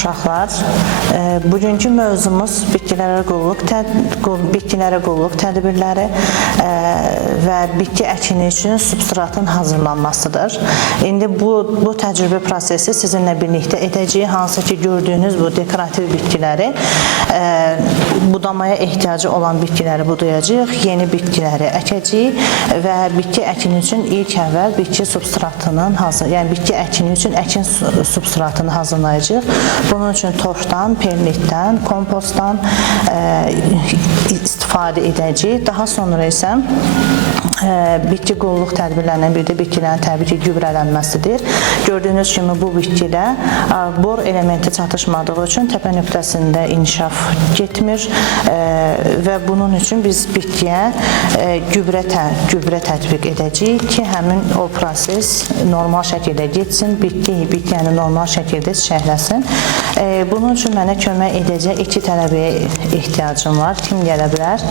uşaqlar, bugünkü mövzumuz bitkilərə qulluq tədbirləri və bitki əkini üçün substratın hazırlanmasıdır. İndi bu təcrübə prosesi sizinlə birlikdə edəcəyik, hansı ki gördüyünüz bu dekorativ bitkiləri, budamaya ehtiyacı olan bitkiləri budayacağıq, yeni bitkiləri əkəcəyik və bitki əkini üçün ilk əvvəl bitki substratının bitki əkini üçün əkin substratını hazırlayacağıq. Bunun üçün torfdan, perlitdən, kompostdan istifadə edəcəyik. Daha sonra isə bitki qulluq tədbirlərindən biri də bitkilərin təbii ki gübrələnməsidir. Gördüyünüz kimi bu bitkidə bor elementi çatışmadığı üçün təpə nöqtəsində inkişaf getmir və bunun üçün biz bitkiyə gübrə tətbiq edəcəyik ki, həmin o proses normal şəkildə getsin, bitkəni normal şəkildə çiçəkləsin. Bunun üçün mənə kömək edəcək 2 tələbəyə ehtiyacım var. Kim gələ bilər?